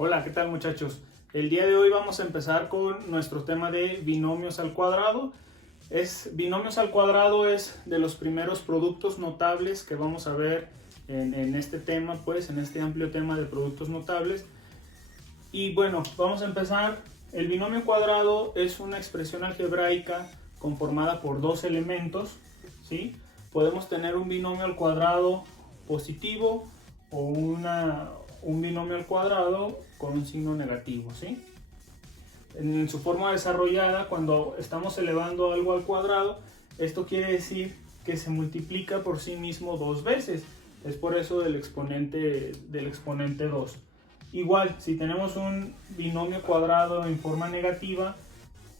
Hola, ¿qué tal muchachos? El día de hoy vamos a empezar con nuestro tema de binomios al cuadrado. Binomios al cuadrado es de los primeros productos notables que vamos a ver en este tema, pues en este amplio tema de productos notables. Y bueno, vamos a empezar. El binomio cuadrado es una expresión algebraica conformada por dos elementos, ¿sí? Podemos tener un binomio al cuadrado positivo o un binomio al cuadrado con un signo negativo, ¿sí? En su forma desarrollada, cuando estamos elevando algo al cuadrado, esto quiere decir que se multiplica por sí mismo dos veces. Es por eso del exponente 2. Igual, si tenemos un binomio cuadrado en forma negativa,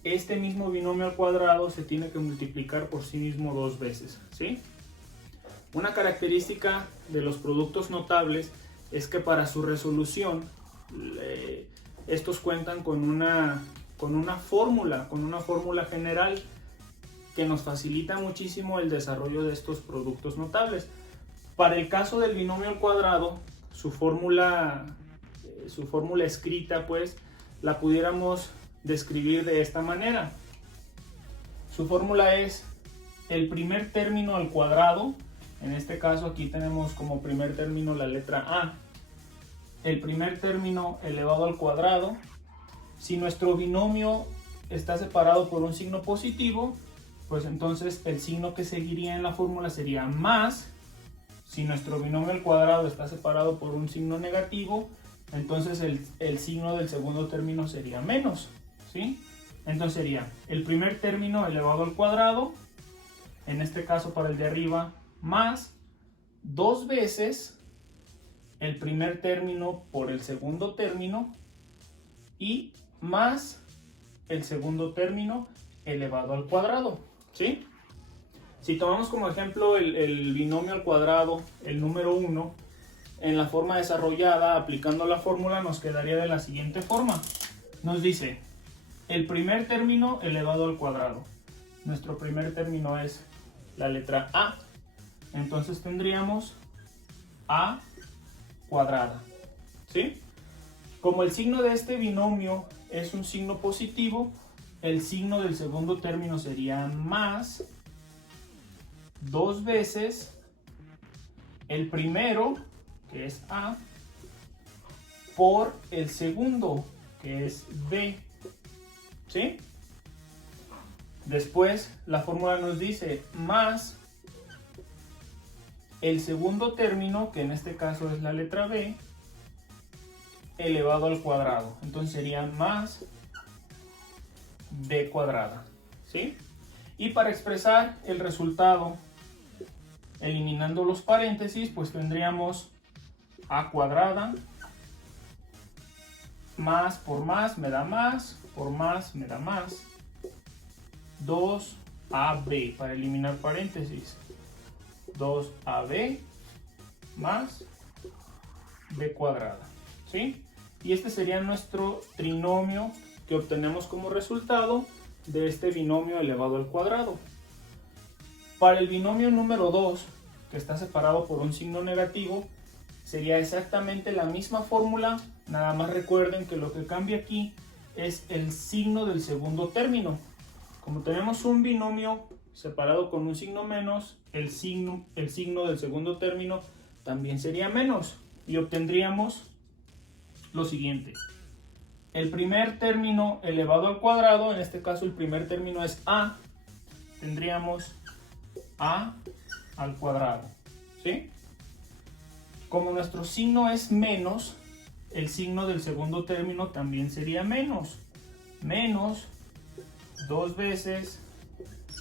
este mismo binomio al cuadrado se tiene que multiplicar por sí mismo dos veces, ¿sí? Una característica de los productos notables es que para su resolución estos cuentan con una fórmula general que nos facilita muchísimo el desarrollo de estos productos notables. Para el caso del binomio al cuadrado, su fórmula escrita, pues, la pudiéramos describir de esta manera. Su fórmula es el primer término al cuadrado. En este caso aquí tenemos como primer término la letra A. El primer término elevado al cuadrado. Si nuestro binomio está separado por un signo positivo, pues entonces el signo que seguiría en la fórmula sería más. Si nuestro binomio al cuadrado está separado por un signo negativo, entonces el signo del segundo término sería menos, ¿sí? Entonces sería el primer término elevado al cuadrado, en este caso para el de arriba, más dos veces el primer término por el segundo término y más el segundo término elevado al cuadrado, ¿sí? Si tomamos como ejemplo el binomio al cuadrado, el número 1, en la forma desarrollada, aplicando la fórmula, nos quedaría de la siguiente forma. Nos dice el primer término elevado al cuadrado. Nuestro primer término es la letra A. Entonces tendríamos A cuadrada, ¿sí? Como el signo de este binomio es un signo positivo, el signo del segundo término sería más dos veces el primero, que es A, por el segundo, que es B, ¿sí? Después la fórmula nos dice más el segundo término, que en este caso es la letra B, elevado al cuadrado. Entonces sería más B cuadrada, ¿sí? Y para expresar el resultado, eliminando los paréntesis, pues tendríamos A cuadrada, más por más me da más, por más me da más, 2AB, para eliminar paréntesis, 2AB más B cuadrada, ¿sí? Y este sería nuestro trinomio que obtenemos como resultado de este binomio elevado al cuadrado. Para el binomio número 2, que está separado por un signo negativo, sería exactamente la misma fórmula, nada más recuerden que lo que cambia aquí es el signo del segundo término. Como tenemos un binomio separado con un signo menos, el signo del segundo término también sería menos y obtendríamos lo siguiente. El primer término elevado al cuadrado, en este caso el primer término es A, tendríamos A al cuadrado, ¿sí? Como nuestro signo es menos, el signo del segundo término también sería menos. Menos dos veces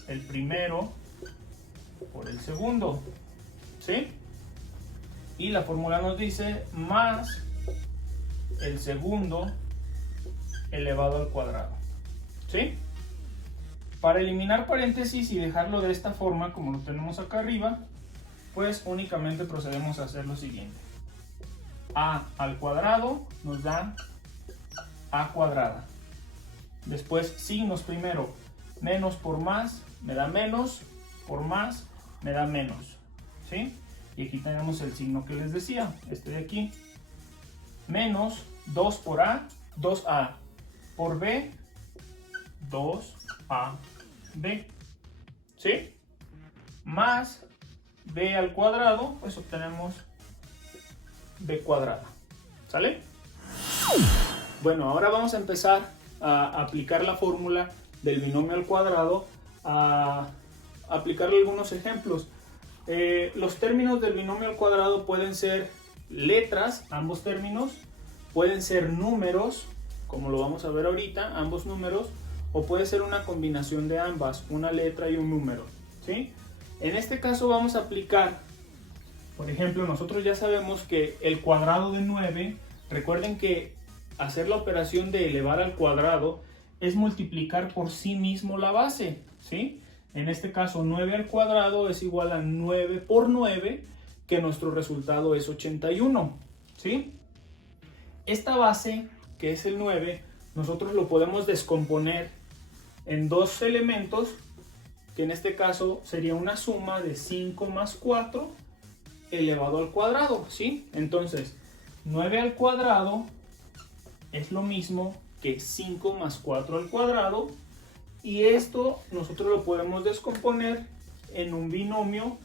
el primero por el segundo, ¿sí? Y la fórmula nos dice más el segundo elevado al cuadrado, ¿sí? Para eliminar paréntesis y dejarlo de esta forma, como lo tenemos acá arriba, pues únicamente procedemos a hacer lo siguiente. A al cuadrado nos da A cuadrada. Después signos primero. Menos por más me da menos, por más me da menos, ¿sí? Y aquí tenemos el signo que les decía, este de aquí. Menos 2 por A, 2A. Por B, 2AB. ¿Sí? Más B al cuadrado, pues obtenemos B cuadrada. ¿Sale? Bueno, ahora vamos a empezar a aplicar la fórmula del binomio al cuadrado, a aplicarle algunos ejemplos. Los términos del binomio al cuadrado pueden ser letras, ambos términos, pueden ser números, como lo vamos a ver ahorita, ambos números, o puede ser una combinación de ambas, una letra y un número, ¿sí? En este caso vamos a aplicar, por ejemplo, nosotros ya sabemos que el cuadrado de 9, recuerden que hacer la operación de elevar al cuadrado es multiplicar por sí mismo la base, ¿sí? En este caso 9 al cuadrado es igual a 9 por 9, que nuestro resultado es 81, ¿sí? Esta base, que es el 9, nosotros lo podemos descomponer en dos elementos, que en este caso sería una suma de 5 más 4 elevado al cuadrado, ¿sí? Entonces, 9 al cuadrado es lo mismo que 5 más 4 al cuadrado, y esto nosotros lo podemos descomponer en un binomio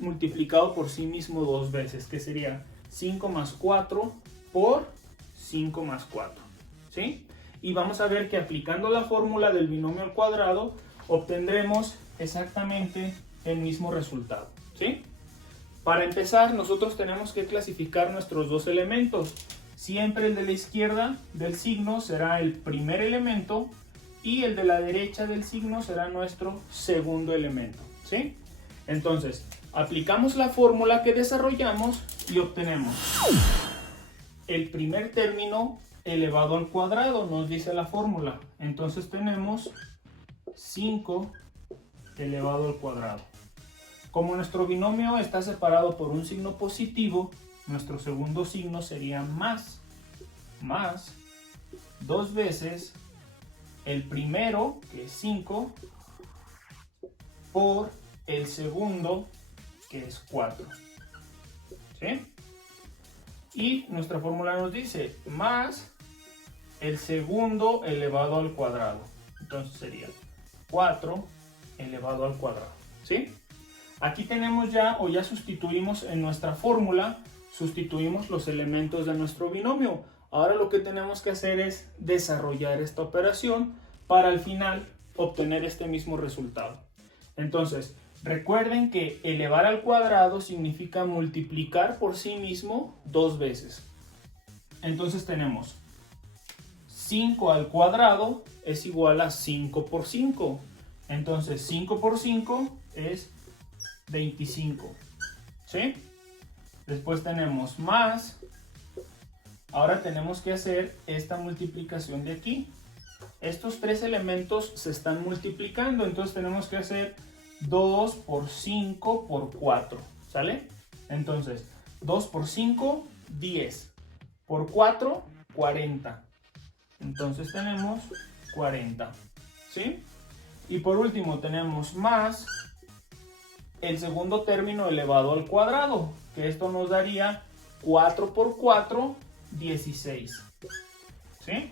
multiplicado por sí mismo dos veces, que sería 5 más 4 por 5 más 4, ¿sí? Y vamos a ver que aplicando la fórmula del binomio al cuadrado obtendremos exactamente el mismo resultado, ¿sí? Para empezar, nosotros tenemos que clasificar nuestros dos elementos. Siempre el de la izquierda del signo será el primer elemento y el de la derecha del signo será nuestro segundo elemento, ¿sí? Entonces, aplicamos la fórmula que desarrollamos y obtenemos el primer término elevado al cuadrado, nos dice la fórmula. Entonces tenemos 5 elevado al cuadrado. Como nuestro binomio está separado por un signo positivo, nuestro segundo signo sería más dos veces el primero, que es 5, por el segundo, que es 4, ¿sí? Y nuestra fórmula nos dice más el segundo elevado al cuadrado. Entonces sería 4 elevado al cuadrado, ¿sí? Aquí tenemos ya, o ya sustituimos en nuestra fórmula, sustituimos los elementos de nuestro binomio. Ahora lo que tenemos que hacer es desarrollar esta operación para al final obtener este mismo resultado. Entonces, recuerden que elevar al cuadrado significa multiplicar por sí mismo dos veces. Entonces tenemos 5 al cuadrado es igual a 5 por 5. Entonces 5 por 5 es 25, ¿sí? Después tenemos más. Ahora tenemos que hacer esta multiplicación de aquí. Estos tres elementos se están multiplicando, entonces tenemos que hacer 2 por 5 por 4, ¿sale? Entonces, 2 por 5, 10. Por 4, 40. Entonces tenemos 40, ¿sí? Y por último tenemos más el segundo término elevado al cuadrado, que esto nos daría 4 por 4, 16, ¿sí?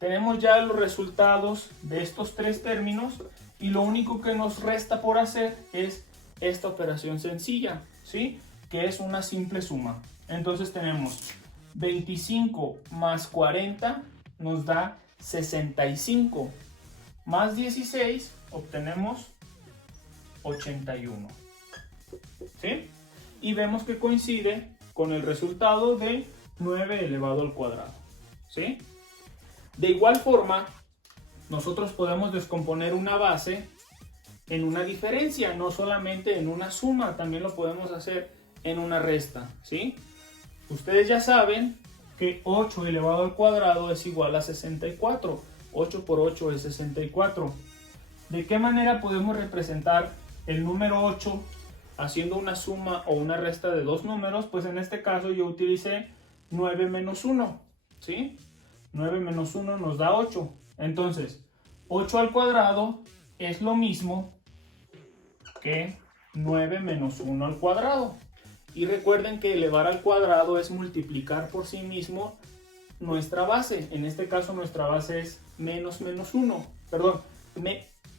Tenemos ya los resultados de estos tres términos y lo único que nos resta por hacer es esta operación sencilla, ¿sí? Que es una simple suma. Entonces tenemos 25 más 40 nos da 65, más 16 obtenemos 81, ¿sí? Y vemos que coincide con el resultado de 9 elevado al cuadrado, ¿sí? De igual forma, nosotros podemos descomponer una base en una diferencia, no solamente en una suma, también lo podemos hacer en una resta, ¿sí? Ustedes ya saben que 8 elevado al cuadrado es igual a 64. 8 por 8 es 64. ¿De qué manera podemos representar el número 8 haciendo una suma o una resta de dos números? Pues en este caso yo utilicé 9 menos 1, ¿sí? 9 menos 1 nos da 8. Entonces, 8 al cuadrado es lo mismo que 9 menos 1 al cuadrado. Y recuerden que elevar al cuadrado es multiplicar por sí mismo nuestra base. En este caso nuestra base es menos 1. Perdón,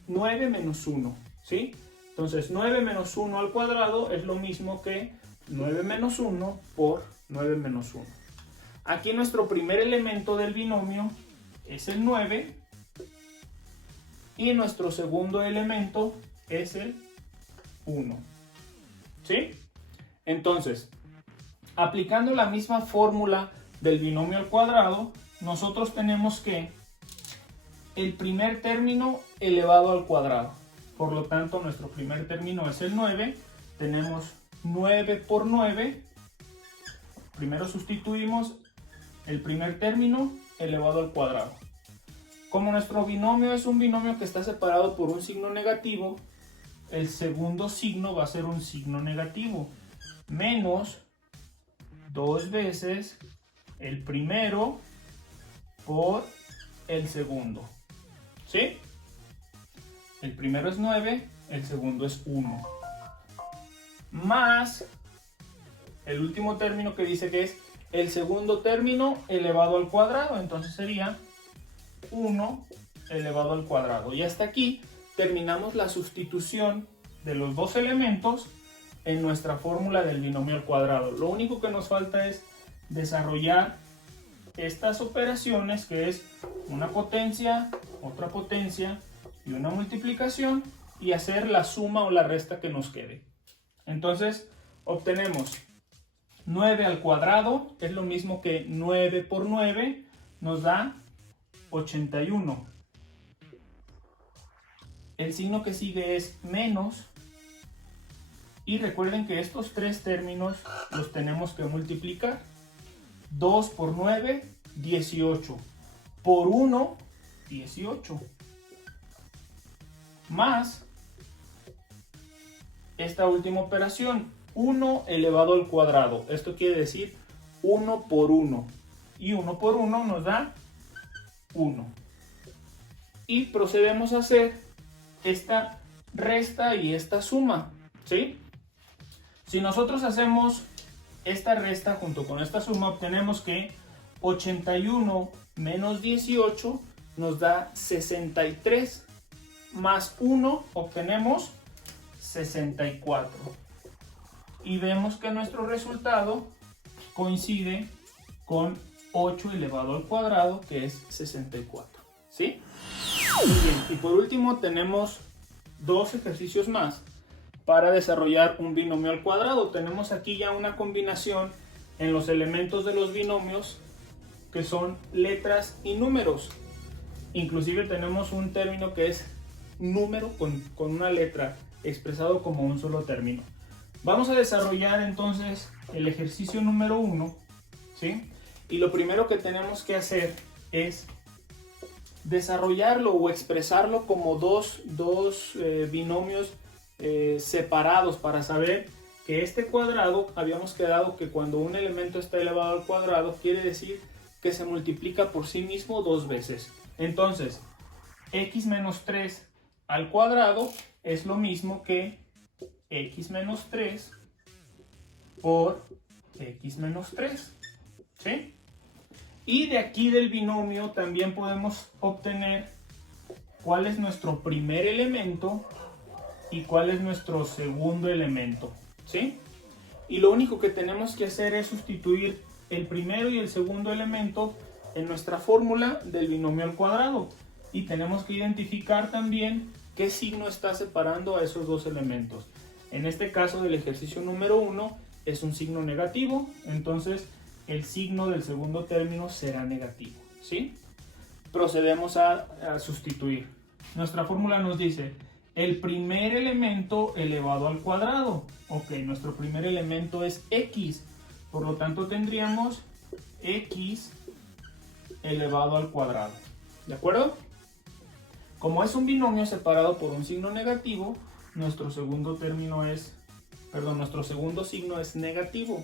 9 menos 1. ¿Sí? Entonces 9 menos 1 al cuadrado es lo mismo que 9 menos 1 por 9 menos 1. Aquí nuestro primer elemento del binomio es el 9 y nuestro segundo elemento es el 1. ¿Sí? Entonces, aplicando la misma fórmula del binomio al cuadrado, nosotros tenemos que el primer término elevado al cuadrado. Por lo tanto, nuestro primer término es el 9. Tenemos 9 por 9. Primero sustituimos el primer término elevado al cuadrado. Como nuestro binomio es un binomio que está separado por un signo negativo, el segundo signo va a ser un signo negativo. Menos 2 veces el primero por el segundo. ¿Sí? El primero es 9, el segundo es 1. Más el último término que dice que es el segundo término elevado al cuadrado. Entonces sería 1 elevado al cuadrado. Y hasta aquí terminamos la sustitución de los dos elementos en nuestra fórmula del binomio al cuadrado. Lo único que nos falta es desarrollar estas operaciones, que es una potencia, otra potencia y una multiplicación, y hacer la suma o la resta que nos quede. Entonces obtenemos 9 al cuadrado, es lo mismo que 9 por 9, nos da 81. El signo que sigue es menos. Y recuerden que estos tres términos los tenemos que multiplicar. 2 por 9, 18. Por 1, 18. Más esta última operación, 1 elevado al cuadrado. Esto quiere decir 1 por 1. Y 1 por 1 nos da 1. Y procedemos a hacer esta resta y esta suma. ¿Sí? Si nosotros hacemos esta resta junto con esta suma, obtenemos que 81 menos 18 nos da 63. Más 1 obtenemos 64. Y vemos que nuestro resultado coincide con 8 elevado al cuadrado, que es 64. ¿Sí? Muy bien. Y por último tenemos dos ejercicios más para desarrollar un binomio al cuadrado. Tenemos aquí ya una combinación en los elementos de los binomios que son letras y números. Inclusive tenemos un término que es número con una letra expresado como un solo término. Vamos a desarrollar entonces el ejercicio número 1, ¿sí? Y lo primero que tenemos que hacer es desarrollarlo o expresarlo como dos binomios separados, para saber que este cuadrado, habíamos quedado que cuando un elemento está elevado al cuadrado quiere decir que se multiplica por sí mismo dos veces. Entonces, x menos 3 al cuadrado es lo mismo que x menos 3 por x menos 3. ¿Sí? Y de aquí del binomio también podemos obtener cuál es nuestro primer elemento y cuál es nuestro segundo elemento. ¿Sí? Y lo único que tenemos que hacer es sustituir el primero y el segundo elemento en nuestra fórmula del binomio al cuadrado. Y tenemos que identificar también qué signo está separando a esos dos elementos. En este caso del ejercicio número 1 es un signo negativo, entonces el signo del segundo término será negativo. ¿Sí? Procedemos a sustituir. Nuestra fórmula nos dice el primer elemento elevado al cuadrado. Ok, nuestro primer elemento es x, por lo tanto tendríamos x elevado al cuadrado. ¿De acuerdo? Como es un binomio separado por un signo negativo, nuestro segundo signo es negativo.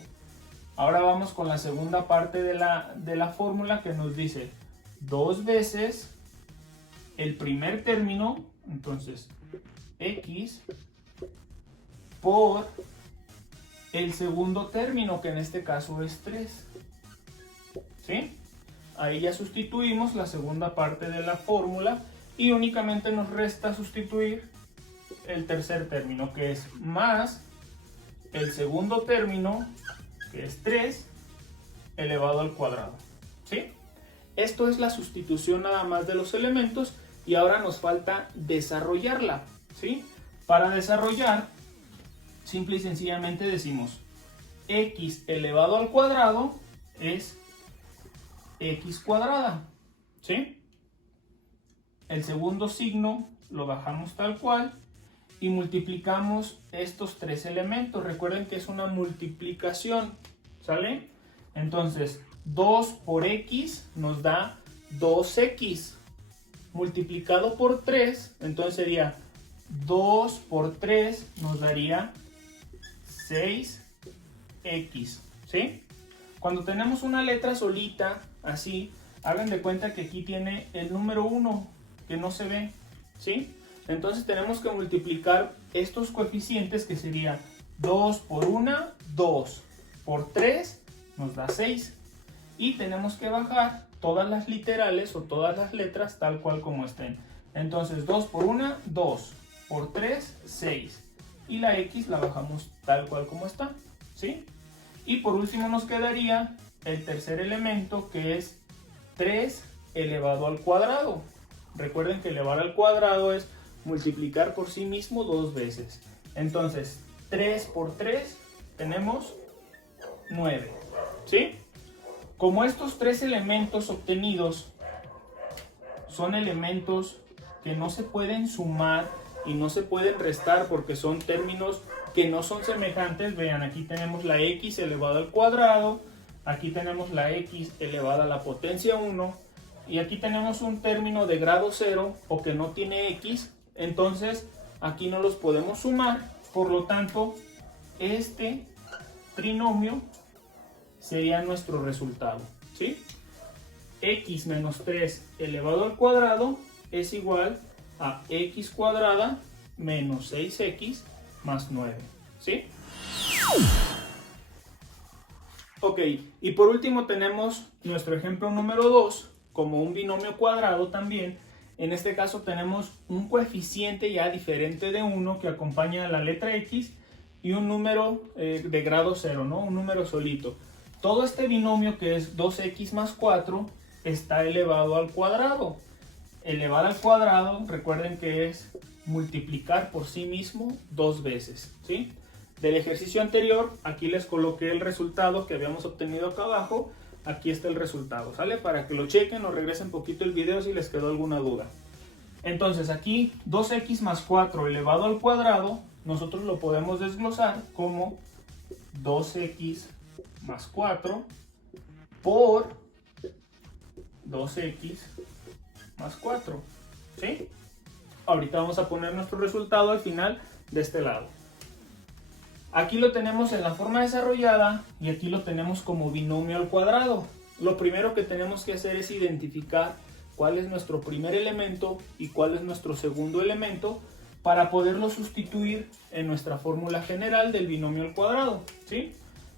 Ahora vamos con la segunda parte de la fórmula, que nos dice 2 veces el primer término, entonces x por el segundo término, que en este caso es 3. ¿Sí? Ahí ya sustituimos la segunda parte de la fórmula y únicamente nos resta sustituir el tercer término, que es más el segundo término, que es 3, elevado al cuadrado. ¿Sí? Esto es la sustitución nada más de los elementos y ahora nos falta desarrollarla. ¿Sí? Para desarrollar, simple y sencillamente decimos x elevado al cuadrado es x cuadrada. ¿Sí? El segundo signo lo bajamos tal cual y multiplicamos estos tres elementos. Recuerden que es una multiplicación, ¿sale? Entonces 2 por x nos da 2x multiplicado por 3, entonces sería 2 por 3 nos daría 6x, ¿sí? Cuando tenemos una letra solita, así, hagan de cuenta que aquí tiene el número 1, que no se ve, ¿sí? Entonces tenemos que multiplicar estos coeficientes, que sería 2 por 1, 2, por 3 nos da 6. Y tenemos que bajar todas las literales o todas las letras tal cual como estén. Entonces 2 por 1, 2, por 3, 6. Y la x la bajamos tal cual como está, ¿sí? Y por último nos quedaría el tercer elemento, que es 3 elevado al cuadrado. Recuerden que elevar al cuadrado es multiplicar por sí mismo dos veces. Entonces 3 por 3 tenemos 9, ¿sí? Como estos tres elementos obtenidos son elementos que no se pueden sumar y no se pueden restar porque son términos que no son semejantes, vean, aquí tenemos la x elevada al cuadrado, aquí tenemos la x elevada a la potencia 1 y aquí tenemos un término de grado 0 o que no tiene x, entonces aquí no los podemos sumar, por lo tanto este trinomio sería nuestro resultado, ¿sí? X menos 3 elevado al cuadrado es igual a x cuadrada menos 6x más 9, ¿sí? Ok, y por último tenemos nuestro ejemplo número 2 como un binomio cuadrado también. En este caso tenemos un coeficiente ya diferente de 1 que acompaña a la letra x y un número de grado 0, ¿no? Un número solito. Todo este binomio, que es 2x más 4, está elevado al cuadrado. Elevar al cuadrado, recuerden que es multiplicar por sí mismo dos veces, ¿sí? Del ejercicio anterior, aquí les coloqué el resultado que habíamos obtenido acá abajo. Aquí está el resultado, ¿sale? Para que lo chequen o regresen un poquito el video si les quedó alguna duda. Entonces aquí 2x más 4 elevado al cuadrado, nosotros lo podemos desglosar como 2x más 4 por 2x más 4, ¿sí? Ahorita vamos a poner nuestro resultado al final de este lado. Aquí lo tenemos en la forma desarrollada y aquí lo tenemos como binomio al cuadrado. Lo primero que tenemos que hacer es identificar cuál es nuestro primer elemento y cuál es nuestro segundo elemento para poderlo sustituir en nuestra fórmula general del binomio al cuadrado, ¿sí?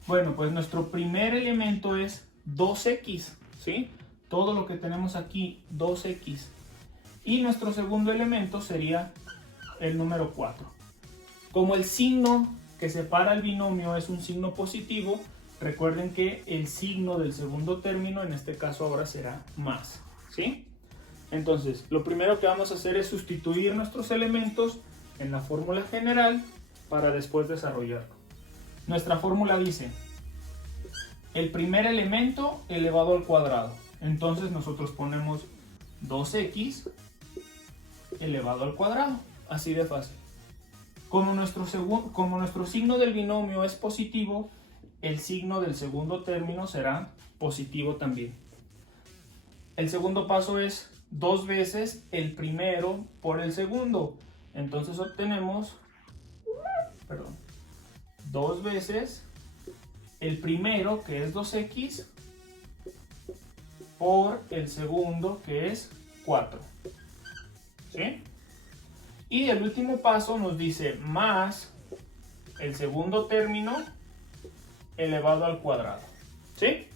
Bueno, pues nuestro primer elemento es 2x, ¿sí? Todo lo que tenemos aquí, 2x. Y nuestro segundo elemento sería el número 4. Como el signo que separa el binomio es un signo positivo, recuerden que el signo del segundo término, en este caso ahora será más, ¿sí? Entonces, lo primero que vamos a hacer es sustituir nuestros elementos en la fórmula general para después desarrollarlo. Nuestra fórmula dice el primer elemento elevado al cuadrado. Entonces nosotros ponemos 2x elevado al cuadrado. Así de fácil. Como nuestro signo del binomio es positivo, el signo del segundo término será positivo también. El segundo paso es 2 veces el primero por el segundo. Entonces obtenemos 2 veces el primero, que es 2x, por el segundo, que es 4. ¿Sí? Y el último paso nos dice más el segundo término elevado al cuadrado. ¿Sí?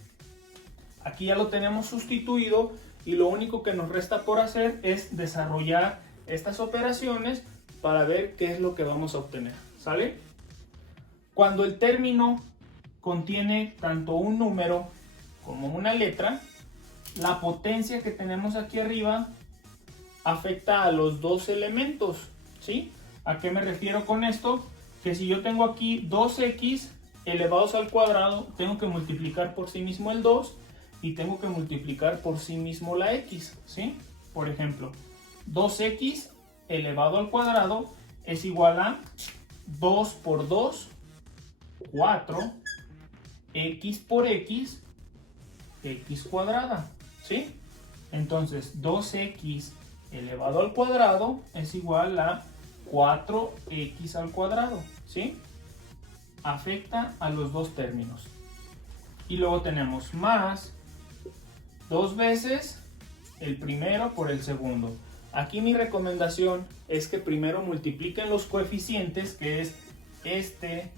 Aquí ya lo tenemos sustituido y lo único que nos resta por hacer es desarrollar estas operaciones para ver qué es lo que vamos a obtener. ¿Sale? Cuando el término contiene tanto un número como una letra, la potencia que tenemos aquí arriba afecta a los dos elementos. ¿Sí? ¿A qué me refiero con esto? Que si yo tengo aquí 2x elevados al cuadrado, tengo que multiplicar por sí mismo el 2 y tengo que multiplicar por sí mismo la x. ¿Sí? Por ejemplo, 2x elevado al cuadrado es igual a 2 por 2, 4, x por x, x cuadrada. ¿Sí? Entonces 2x elevado al cuadrado es igual a 4x al cuadrado. ¿Sí? Afecta a los dos términos. Y luego tenemos más 2 veces el primero por el segundo. Aquí mi recomendación es que primero multipliquen los coeficientes, que es este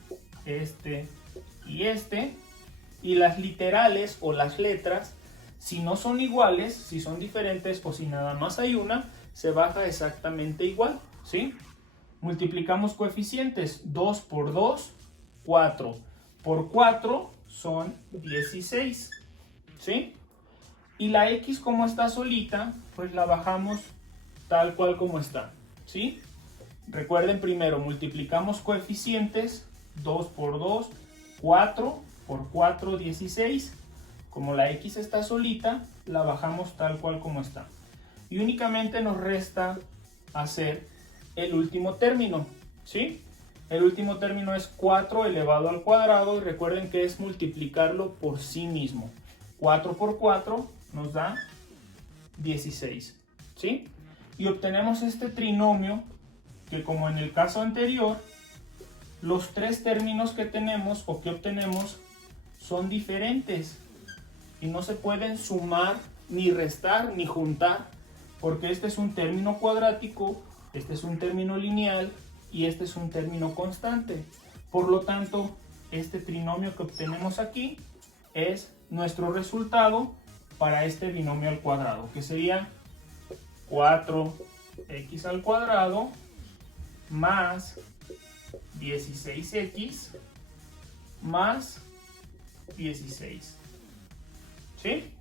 y las literales o las letras, si no son iguales, si son diferentes o si nada más hay una, se baja exactamente igual. ¿Sí? Multiplicamos coeficientes, 2 por 2, 4 por 4 son 16. ¿Sí? Y la x como está solita, pues la bajamos tal cual como está. ¿Sí? Recuerden, primero multiplicamos coeficientes, 2 por 2, 4 por 4, 16. Como la x está solita, la bajamos tal cual como está. Y únicamente nos resta hacer el último término. ¿Sí? El último término es 4 elevado al cuadrado y recuerden que es multiplicarlo por sí mismo. 4 por 4 nos da 16. ¿Sí? Y obtenemos este trinomio que, como en el caso anterior, los tres términos que tenemos o que obtenemos son diferentes y no se pueden sumar, ni restar, ni juntar, porque este es un término cuadrático, este es un término lineal y este es un término constante. Por lo tanto, este trinomio que obtenemos aquí es nuestro resultado para este binomio al cuadrado, que sería 4x al cuadrado más 16x más 16. ¿Sí?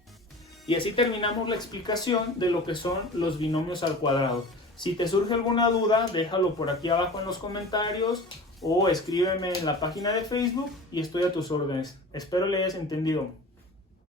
Y así terminamos la explicación de lo que son los binomios al cuadrado. Si te surge alguna duda, déjalo por aquí abajo en los comentarios o escríbeme en la página de Facebook y estoy a tus órdenes. Espero le hayas entendido.